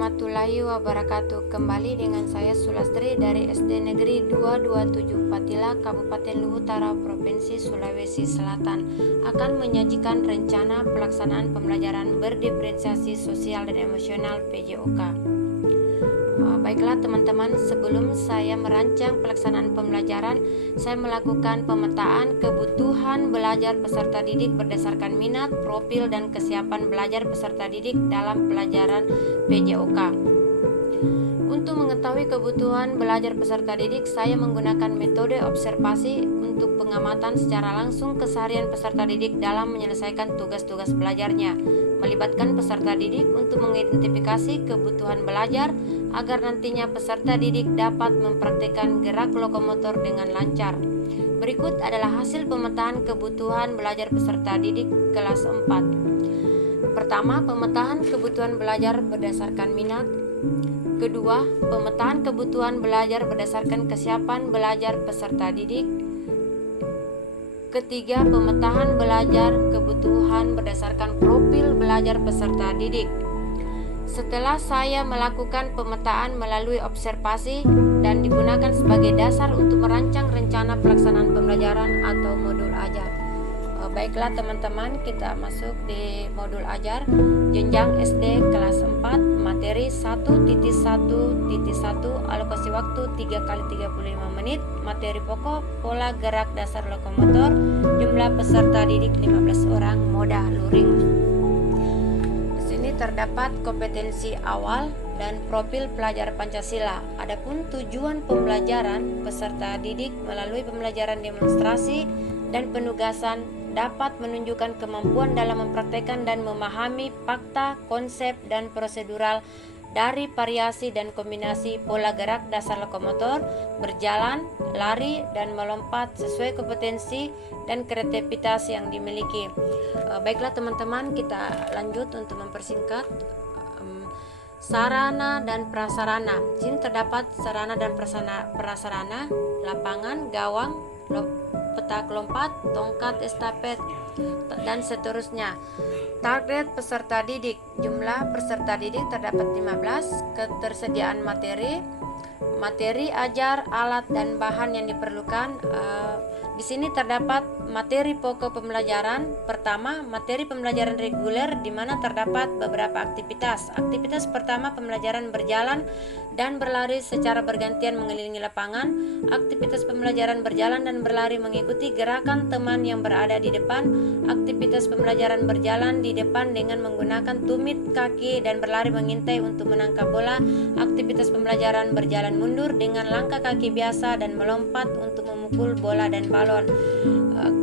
warahmatullahi wabarakatuh. Kembali dengan saya Sulastri dari SD Negeri 227 Patila, Kabupaten Luhut Utara, Provinsi Sulawesi Selatan, akan menyajikan rencana pelaksanaan pembelajaran berdiferensiasi sosial dan emosional PJOK. Baiklah teman-teman, sebelum saya merancang pelaksanaan pembelajaran, saya melakukan pemetaan kebutuhan belajar peserta didik berdasarkan minat, profil, dan kesiapan belajar peserta didik dalam pelajaran PJOK. Untuk mengetahui kebutuhan belajar peserta didik, saya menggunakan metode observasi untuk pengamatan secara langsung keseharian peserta didik dalam menyelesaikan tugas-tugas belajarnya, melibatkan peserta didik untuk mengidentifikasi kebutuhan belajar agar nantinya peserta didik dapat mempraktikkan gerak lokomotor dengan lancar. Berikut adalah hasil pemetaan kebutuhan belajar peserta didik kelas 4. Pertama, pemetaan kebutuhan belajar berdasarkan minat. Kedua, pemetaan kebutuhan belajar berdasarkan kesiapan belajar peserta didik. Ketiga, pemetaan belajar kebutuhan berdasarkan profil belajar peserta didik. Setelah saya melakukan pemetaan melalui observasi dan digunakan sebagai dasar untuk merancang rencana pelaksanaan pembelajaran atau modul ajar. Baiklah teman-teman, kita masuk di modul ajar jenjang SD kelas 4, materi 1.1.1, alokasi waktu 3x35 menit, materi pokok pola gerak dasar lokomotor, jumlah peserta didik 15 orang, moda luring. Di sini terdapat kompetensi awal dan profil pelajar Pancasila. Adapun tujuan pembelajaran peserta didik melalui pembelajaran demonstrasi dan penugasan dapat menunjukkan kemampuan dalam mempraktekkan dan memahami fakta, konsep, dan prosedural dari variasi dan kombinasi pola gerak dasar lokomotor, berjalan, lari, dan melompat sesuai kompetensi dan kreativitas yang dimiliki. Baiklah teman-teman, kita lanjut untuk mempersingkat. Sarana dan prasarana. Di sini terdapat sarana dan prasarana, lapangan, gawang, petak lompat, tongkat estafet, dan seterusnya. Target peserta didik. Jumlah peserta didik terdapat 15. Ketersediaan materi ajar, alat, dan bahan yang diperlukan. Di sini terdapat materi pokok pembelajaran. Pertama, materi pembelajaran reguler di mana terdapat beberapa aktivitas. Aktivitas pertama, pembelajaran berjalan dan berlari secara bergantian mengelilingi lapangan. Aktivitas pembelajaran berjalan dan berlari mengikuti gerakan teman yang berada di depan. Aktivitas pembelajaran berjalan di depan dengan menggunakan tumit kaki dan berlari mengintai untuk menangkap bola. Aktivitas pembelajaran berjalan mundur dengan langkah kaki biasa dan melompat untuk memukul bola dan balon.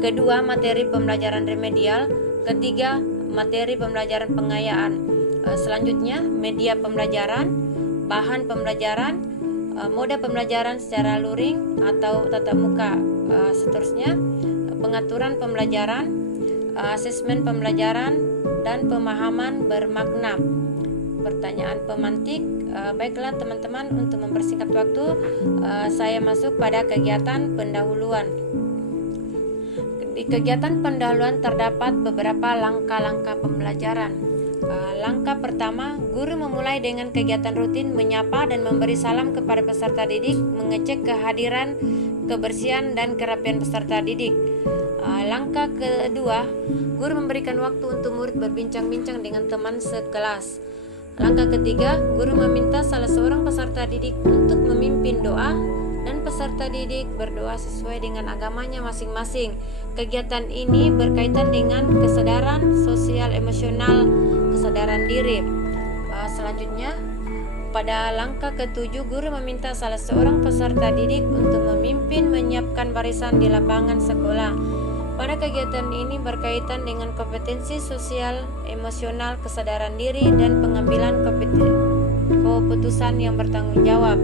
Kedua, materi pembelajaran remedial. Ketiga, materi pembelajaran pengayaan. Selanjutnya, media pembelajaran, bahan pembelajaran, moda pembelajaran secara luring atau tatap muka. Seterusnya, pengaturan pembelajaran, asesmen pembelajaran, dan pemahaman bermakna. Pertanyaan pemantik. Baiklah teman-teman, untuk mempersingkat waktu, saya masuk pada kegiatan pendahuluan. Di kegiatan pendahuluan terdapat beberapa langkah-langkah pembelajaran. Langkah pertama, guru memulai dengan kegiatan rutin menyapa dan memberi salam kepada peserta didik, mengecek kehadiran, kebersihan, dan kerapian peserta didik. Langkah kedua, guru memberikan waktu untuk murid berbincang-bincang dengan teman sekelas. Langkah ketiga, guru meminta salah seorang peserta didik untuk memimpin doa dan peserta didik berdoa sesuai dengan agamanya masing-masing. Kegiatan ini berkaitan dengan kesadaran sosial emosional, kesadaran diri. Selanjutnya, pada langkah ketujuh, guru meminta salah seorang peserta didik untuk memimpin menyiapkan barisan di lapangan sekolah. Pada kegiatan ini berkaitan dengan kompetensi sosial, emosional, kesadaran diri, dan pengambilan keputusan yang bertanggung jawab.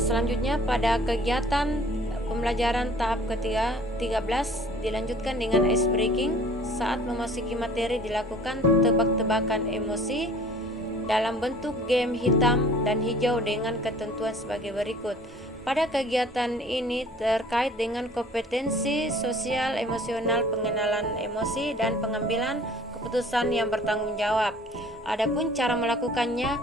Selanjutnya, pada kegiatan pembelajaran tahap ketiga 13 dilanjutkan dengan ice breaking. Saat memasuki materi dilakukan tebak-tebakan emosi dalam bentuk game hitam dan hijau dengan ketentuan sebagai berikut. Pada kegiatan ini terkait dengan kompetensi sosial emosional, pengenalan emosi, dan pengambilan keputusan yang bertanggung jawab. Adapun cara melakukannya,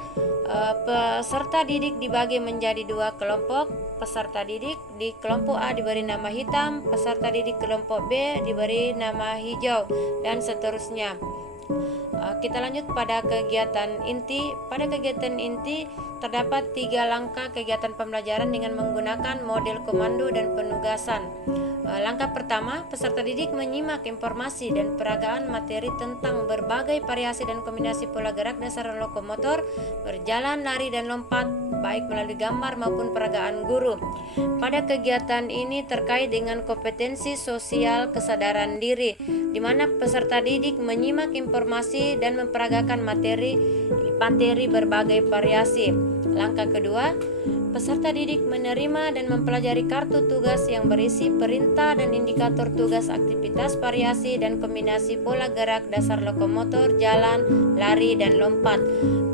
peserta didik dibagi menjadi 2 kelompok. Peserta didik di kelompok A diberi nama hitam, peserta didik kelompok B diberi nama hijau, dan seterusnya. Kita lanjut pada kegiatan inti. Pada kegiatan inti terdapat 3 langkah kegiatan pembelajaran dengan menggunakan model komando dan penugasan. Langkah pertama, peserta didik menyimak informasi dan peragaan materi tentang berbagai variasi dan kombinasi pola gerak dasar lokomotor, berjalan, lari, dan lompat, baik melalui gambar maupun peragaan guru. Pada kegiatan ini terkait dengan kompetensi sosial kesadaran diri, di mana peserta didik menyimak informasi dan memperagakan materi berbagai variasi. Langkah kedua, peserta didik menerima dan mempelajari kartu tugas yang berisi perintah dan indikator tugas aktivitas, variasi, dan kombinasi pola gerak dasar lokomotor, jalan, lari, dan lompat.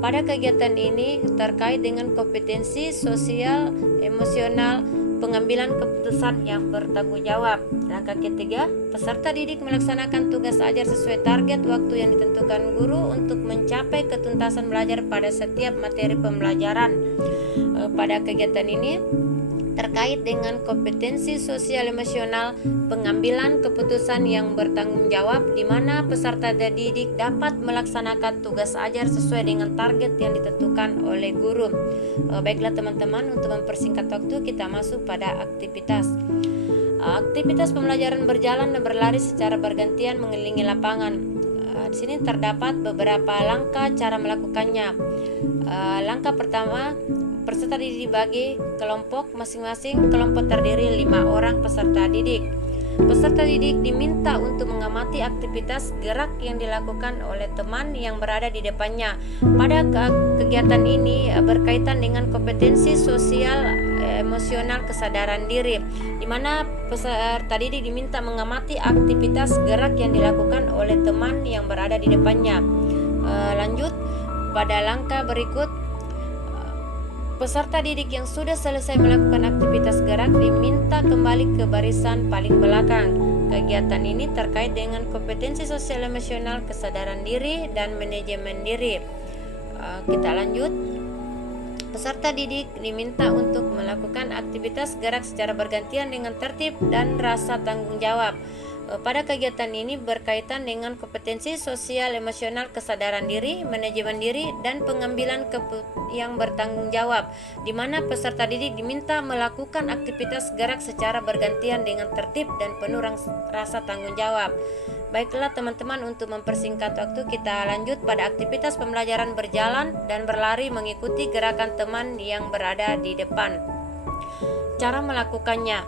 Pada kegiatan ini terkait dengan kompetensi sosial emosional, pengambilan keputusan yang bertanggung jawab. Langkah ketiga, peserta didik melaksanakan tugas ajar sesuai target waktu yang ditentukan guru untuk mencapai ketuntasan belajar pada setiap materi pembelajaran. Pada kegiatan ini terkait dengan kompetensi sosial emosional, pengambilan keputusan yang bertanggung jawab, di mana peserta didik dapat melaksanakan tugas ajar sesuai dengan target yang ditentukan oleh guru. Baiklah teman-teman, untuk mempersingkat waktu kita masuk pada aktivitas. Aktivitas pembelajaran berjalan dan berlari secara bergantian mengelilingi lapangan. Di sini terdapat beberapa langkah cara melakukannya. Langkah pertama, peserta didik dibagi kelompok, masing-masing kelompok terdiri 5 orang peserta didik. Peserta didik diminta untuk mengamati aktivitas gerak yang dilakukan oleh teman yang berada di depannya. Pada kegiatan ini berkaitan dengan kompetensi sosial emosional kesadaran diri, di mana peserta didik diminta mengamati aktivitas gerak yang dilakukan oleh teman yang berada di depannya. Lanjut pada langkah berikut, peserta didik yang sudah selesai melakukan aktivitas gerak diminta kembali ke barisan paling belakang. Kegiatan ini terkait dengan kompetensi sosial emosional, kesadaran diri, dan manajemen diri. Kita lanjut. Peserta didik diminta untuk melakukan aktivitas gerak secara bergantian dengan tertib dan rasa tanggung jawab. Pada kegiatan ini berkaitan dengan kompetensi sosial emosional, kesadaran diri, manajemen diri, dan pengambilan yang bertanggung jawab, di mana peserta didik diminta melakukan aktivitas gerak secara bergantian dengan tertib dan penuh rasa tanggung jawab. Baiklah teman-teman, untuk mempersingkat waktu kita lanjut pada aktivitas pembelajaran berjalan dan berlari mengikuti gerakan teman yang berada di depan. Cara melakukannya,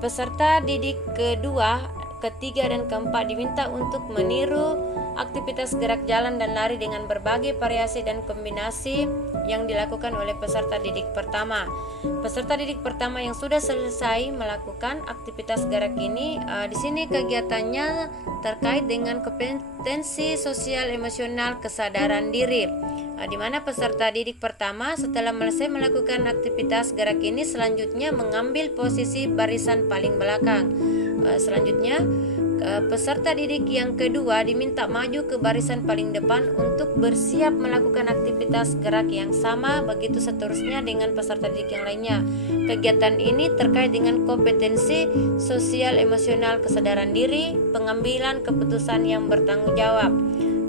peserta didik kedua, ketiga, dan keempat diminta untuk meniru aktivitas gerak jalan dan lari dengan berbagai variasi dan kombinasi yang dilakukan oleh peserta didik pertama. Peserta didik pertama yang sudah selesai melakukan aktivitas gerak ini, di sini kegiatannya terkait dengan kompetensi sosial emosional kesadaran diri, di mana peserta didik pertama setelah selesai melakukan aktivitas gerak ini selanjutnya mengambil posisi barisan paling belakang. Selanjutnya peserta didik yang kedua diminta maju ke barisan paling depan untuk bersiap melakukan aktivitas gerak yang sama, begitu seterusnya dengan peserta didik yang lainnya. Kegiatan ini terkait dengan kompetensi sosial emosional kesadaran diri, pengambilan keputusan yang bertanggung jawab.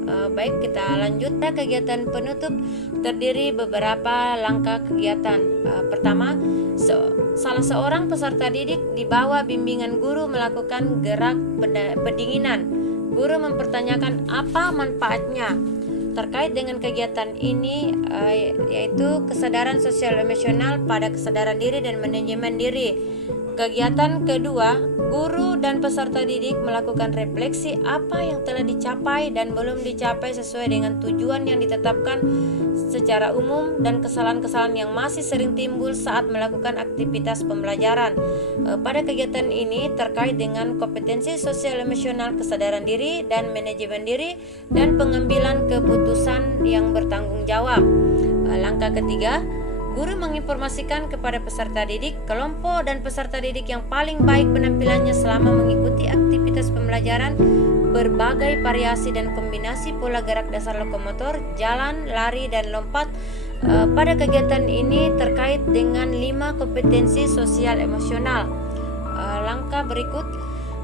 Baik, kita lanjut. Kegiatan penutup terdiri beberapa langkah kegiatan. Pertama, salah seorang peserta didik di bawah bimbingan guru melakukan gerak pendinginan. Guru mempertanyakan apa manfaatnya terkait dengan kegiatan ini, yaitu kesadaran sosial emosional pada kesadaran diri dan manajemen diri. Kegiatan kedua, guru dan peserta didik melakukan refleksi apa yang telah dicapai dan belum dicapai sesuai dengan tujuan yang ditetapkan secara umum dan kesalahan-kesalahan yang masih sering timbul saat melakukan aktivitas pembelajaran. Pada kegiatan ini terkait dengan kompetensi sosial emosional kesadaran diri dan manajemen diri dan pengambilan keputusan yang bertanggung jawab. Langkah ketiga, Guru menginformasikan kepada peserta didik kelompok dan peserta didik yang paling baik penampilannya selama mengikuti aktivitas pembelajaran berbagai variasi dan kombinasi pola gerak dasar lokomotor, jalan, lari, dan lompat. Pada kegiatan ini terkait dengan 5 kompetensi sosial emosional. Langkah berikut,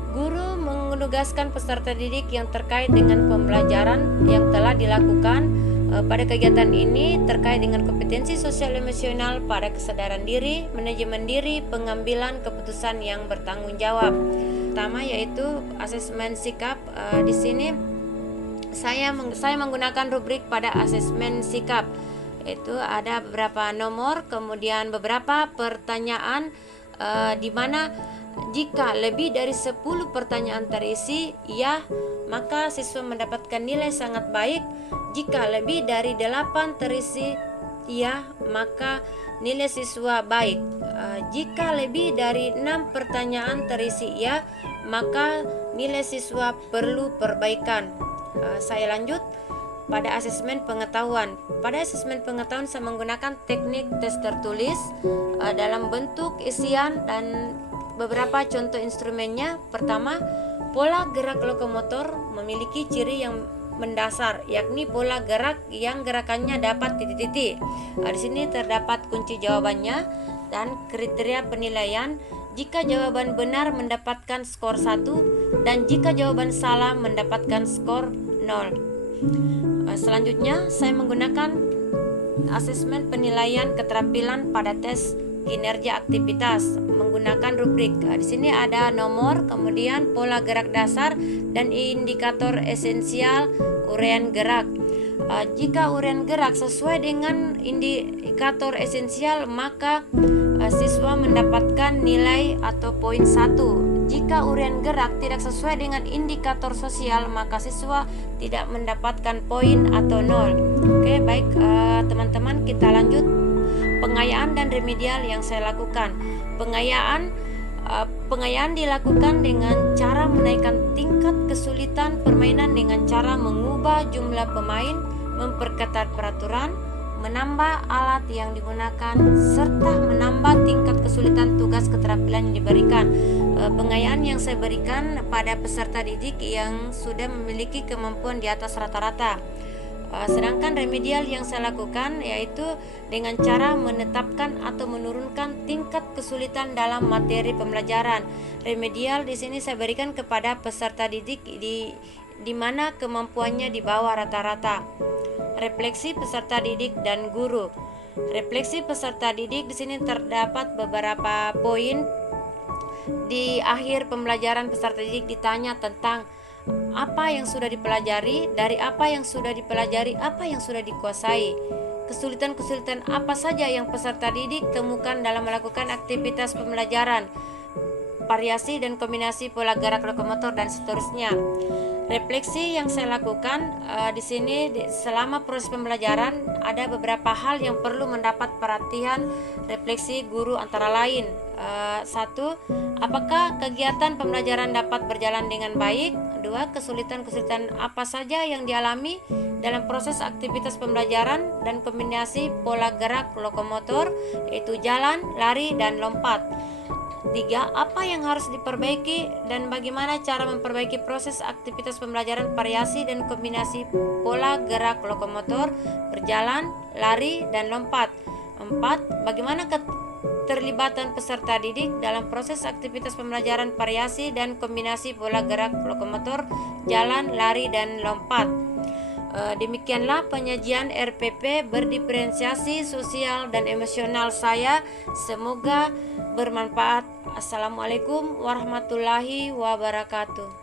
guru menugaskan peserta didik yang terkait dengan pembelajaran yang telah dilakukan pada kegiatan ini terkait dengan kompetensi sosial emosional pada kesadaran diri, manajemen diri, pengambilan keputusan yang bertanggung jawab. Pertama yaitu asesmen sikap. Di sini saya menggunakan rubrik pada asesmen sikap. Itu ada beberapa nomor, kemudian beberapa pertanyaan di mana jika lebih dari 10 pertanyaan terisi ya, maka siswa mendapatkan nilai sangat baik. Jika lebih dari 8 terisi ya, maka nilai siswa baik. Jika lebih dari 6 pertanyaan terisi ya, maka nilai siswa perlu perbaikan. Saya lanjut pada asesmen pengetahuan. Pada asesmen pengetahuan saya menggunakan teknik tes tertulis dalam bentuk isian dan beberapa contoh instrumennya. Pertama, pola gerak lokomotor memiliki ciri yang mendasar, yakni pola gerak yang gerakannya dapat titik-titik. Di sini terdapat kunci jawabannya dan kriteria penilaian. Jika jawaban benar mendapatkan skor 1 dan jika jawaban salah mendapatkan skor 0. Selanjutnya saya menggunakan asesmen penilaian keterampilan pada tes kinerja aktivitas menggunakan rubrik. Di sini ada nomor, kemudian pola gerak dasar dan indikator esensial uraian gerak. Jika uraian gerak sesuai dengan indikator esensial, maka siswa mendapatkan nilai atau poin 1. Jika uraian gerak tidak sesuai dengan indikator sosial, maka siswa tidak mendapatkan poin atau 0. Oke, baik teman-teman, kita lanjut. Pengayaan dan remedial yang saya lakukan. Pengayaan dilakukan dengan cara menaikkan tingkat kesulitan permainan dengan cara mengubah jumlah pemain, memperketat peraturan, menambah alat yang digunakan, serta menambah tingkat kesulitan tugas keterampilan yang diberikan. Pengayaan yang saya berikan pada peserta didik yang sudah memiliki kemampuan di atas rata-rata. Sedangkan remedial yang saya lakukan yaitu dengan cara menetapkan atau menurunkan tingkat kesulitan dalam materi pembelajaran. Remedial di sini saya berikan kepada peserta didik di mana kemampuannya di bawah rata-rata. Refleksi peserta didik dan guru. Refleksi peserta didik di sini terdapat beberapa poin. Di akhir pembelajaran peserta didik ditanya tentang apa yang sudah dipelajari, dari apa yang sudah dipelajari, apa yang sudah dikuasai. Kesulitan-kesulitan apa saja yang peserta didik temukan dalam melakukan aktivitas pembelajaran, variasi dan kombinasi pola gerak lokomotor dan seterusnya. Refleksi yang saya lakukan di sini selama proses pembelajaran ada beberapa hal yang perlu mendapat perhatian refleksi guru antara lain. 1. Apakah kegiatan pembelajaran dapat berjalan dengan baik? 2. Kesulitan-kesulitan apa saja yang dialami dalam proses aktivitas pembelajaran dan kombinasi pola gerak lokomotor yaitu jalan, lari, dan lompat. 3. Apa yang harus diperbaiki dan bagaimana cara memperbaiki proses aktivitas pembelajaran variasi dan kombinasi pola gerak lokomotor, berjalan, lari, dan lompat. 4. Bagaimana keterlibatan peserta didik dalam proses aktivitas pembelajaran variasi dan kombinasi pola gerak lokomotor, jalan, lari, dan lompat. Demikianlah penyajian RPP berdiferensiasi sosial dan emosional saya. Semoga bermanfaat. Assalamualaikum warahmatullahi wabarakatuh.